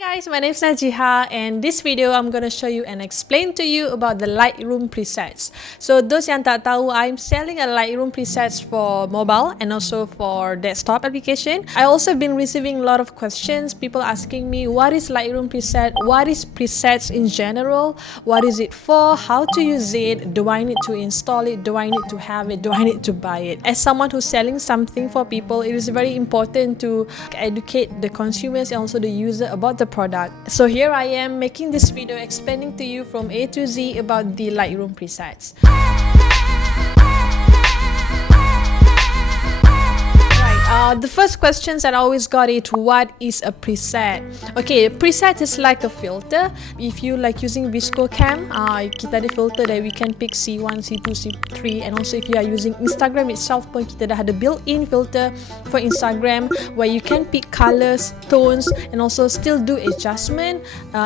Guys, my name is Najiha, and this video I'm going to show you and explain to you about the Lightroom presets. So those yang tak tahu, I'm selling a Lightroom presets for mobile and also for desktop application. I also been receiving a lot of questions, people asking me what is Lightroom preset, what is presets in general, what is it for, how to use it, do I need to install it, do I need to have it, do I need to buy it. As someone who's selling something for people, it is very important to educate the consumers and also the user about the product. So here I am making this video explaining to you from A to Z about the Lightroom presets. The first questions that I always got is, what is a preset? Okay, a preset is like a filter. If you like using Visco Cam, kita ada filter that we can pick C1, C2, C3, and also if you are using Instagram itself pun kita dah ada built-in filter for Instagram where you can pick colors, tones, and also still do adjustment,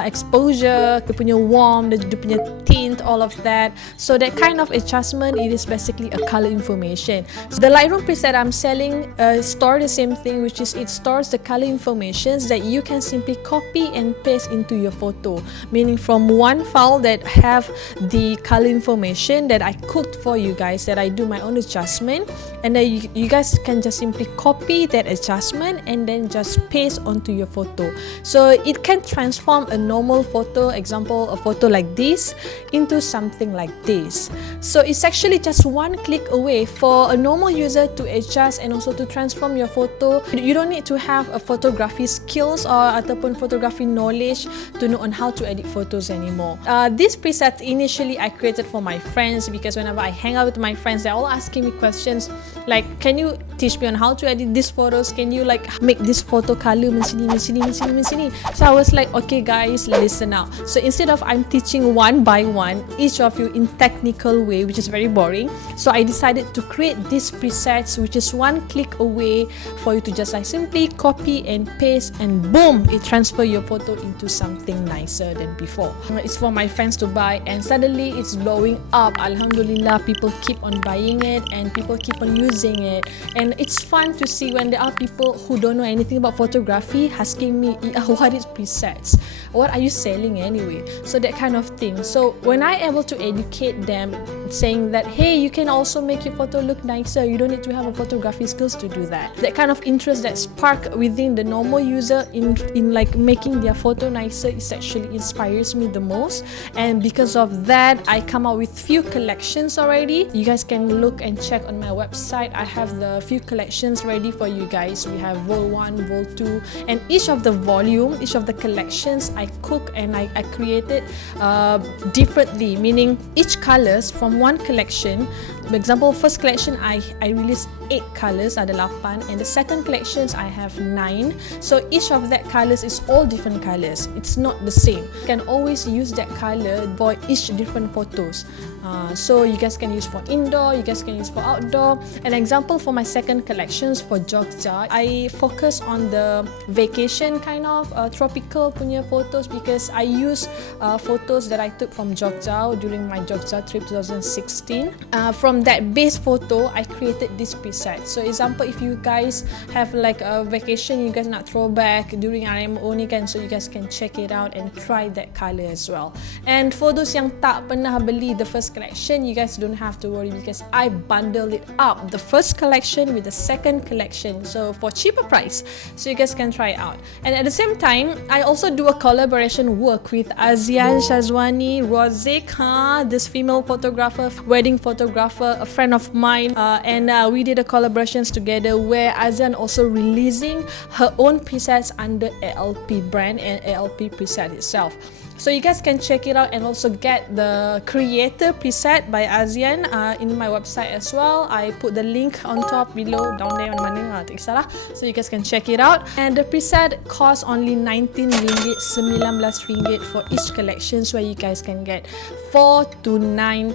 exposure, dia punya warm, dia punya tint, all of that. So that kind of adjustment, it is basically a color information. So the Lightroom preset I'm selling store the same thing, which is it stores the color informations that you can simply copy and paste into your photo, meaning from one file that have the color information that I cooked for you guys, that I do my own adjustment, and then you guys can just simply copy that adjustment and then just paste onto your photo. So it can transform a normal photo, example a photo like this, into something like this. So it's actually just one click away for a normal user to adjust and also to transform your photo. You don't need to have a photography skills or ataupun photography knowledge to know on how to edit photos anymore. This preset initially I created for my friends, because whenever I hang out with my friends, they're all asking me questions like, can you teach me on how to edit these photos? Can you like make this photo color sini. So I was like, okay guys, listen now. So instead of I'm teaching one by one each of you in technical way, which is very boring, so I decided to create these presets, which is one click away for you to just like simply copy and paste, and boom, it transfer your photo into something nicer than before. It's for my friends to buy, and suddenly it's blowing up. Alhamdulillah, people keep on buying it and people keep on using it, and it's fun to see when there are people who don't know anything about photography asking me, what is presets, what are you selling anyway? So that kind of thing. So when I able to educate them, saying that hey, you can also make your photo look nicer, you don't need to have a photography skills to do that. That kind of interest that spark within the normal user in like making their photo nicer is actually inspires me the most. And because of that, I come out with few collections already. You guys can look and check on my website. I have the few collections ready for you guys. We have Vol 1, Vol 2, and each of the volume, each of the collections I cook and I created differently, meaning each colors from one collection. For example, first collection I released 8 colors, ada 8, and the second collections I have 9. So each of that colors is all different colors. It's not the same. You can always use that color for each different photos. So you guys can use for indoor, you guys can use for outdoor. An example for my second collections for Jogja, I focus on the vacation kind of tropical punya photos, because I use photos that I took from Jogja during my Jogja trip 2016. From that base photo, I created this preset. So example, if you guys have like a vacation, you guys nak throwback during RMO ni kan, so you guys can check it out and try that color as well. And for those yang tak pernah beli the first collection, you guys don't have to worry, because I bundle it up, the first collection with the second collection, so for cheaper price, so you guys can try it out. And at the same time, I also do a collaboration work with Azian Shazwani Rozik, this female photographer, wedding photographer, a friend of mine, and we did a collaborations together where Azian also releasing her own presets under ALP brand and ALP preset itself. So you guys can check it out and also get the creator preset by Azian in my website as well. I put the link on top below, down there on mana, tak kisahlah. So you guys can check it out. And the preset costs only 19 ringgit, 19 ringgit for each collections, where you guys can get 4 to 9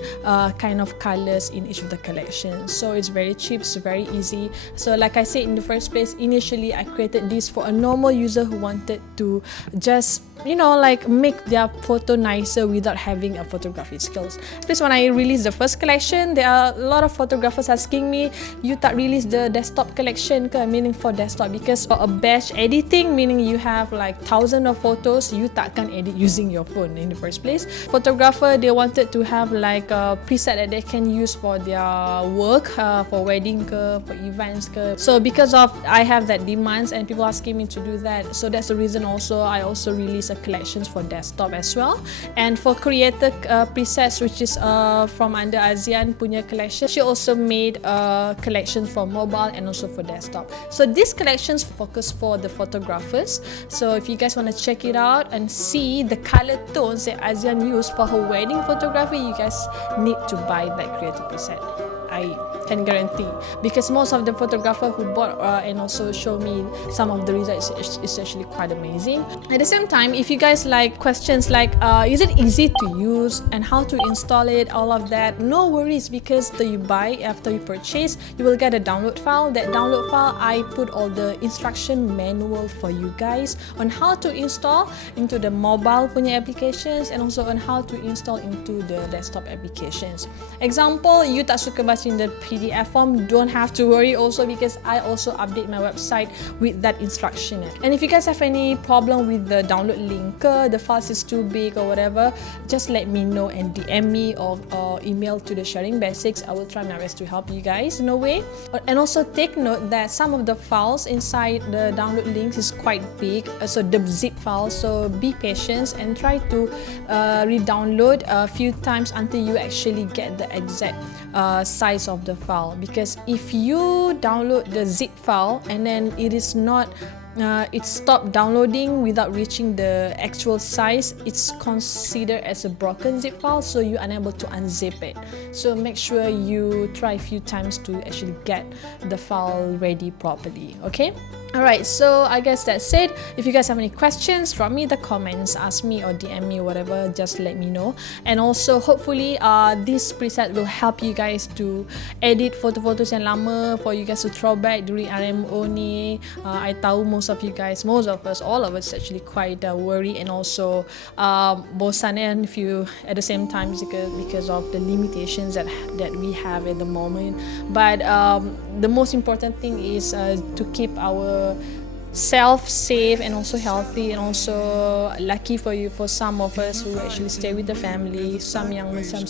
kind of colors in each of the collections. So it's very cheap, it's very easy. So like I said in the first place, initially I created this for a normal user who wanted to just, you know, like make their photo nicer without having a photography skills. Because when I released the first collection, there are a lot of photographers asking me, you tak release the desktop collection ke, meaning for desktop, because for a batch editing, meaning you have like thousands of photos, you takkan edit using your phone in the first place. Photographer, they wanted to have like a preset that they can use for their work, for wedding ke, for events ke. So because of I have that demands and people asking me to do that, so that's the reason also I also release a collections for desktop as well. And for creator presets, which is from under ASEAN punya collection, she also made a collection for mobile and also for desktop. So these collections focus for the photographers. So if you guys want to check it out and see the color tones that ASEAN used for her wedding photography, you guys need to buy that creator preset. I can guarantee, because most of the photographer who bought and also show me some of the results is actually quite amazing. At the same time, if you guys like questions like is it easy to use and how to install it, all of that, no worries, because after you buy, after you purchase, you will get a download file. That download file, I put all the instruction manual for you guys on how to install into the mobile punya applications and also on how to install into the desktop applications. Example, you tak suka baca in the PDF form, don't have to worry also, because I also update my website with that instruction. And if you guys have any problem with the download link, the files is too big or whatever, just let me know and DM me or email to the Sharing Basics. I will try my best to help you guys in a way. And also take note that some of the files inside the download links is quite big, so the zip file, so be patient and try to re-download a few times until you actually get the exact size of the file. Because if you download the zip file and then it is not it stopped downloading without reaching the actual size, it's considered as a broken zip file, so you're unable to unzip it. So make sure you try a few times to actually get the file ready properly, okay? Alright, so I guess that's it. If you guys have any questions, drop me the comments, ask me or DM me or whatever, just let me know. And also hopefully this preset will help you guys to edit foto-fotos yang lama for you guys to throw back during RMO ni. I tahu most of you guys, most of us, all of us actually quite worried and also bosan and few at the same time because of the limitations that we have at the moment. But the most important thing is to keep our self safe and also healthy, and also lucky for you, for some of us who actually stay with the family, some yang macam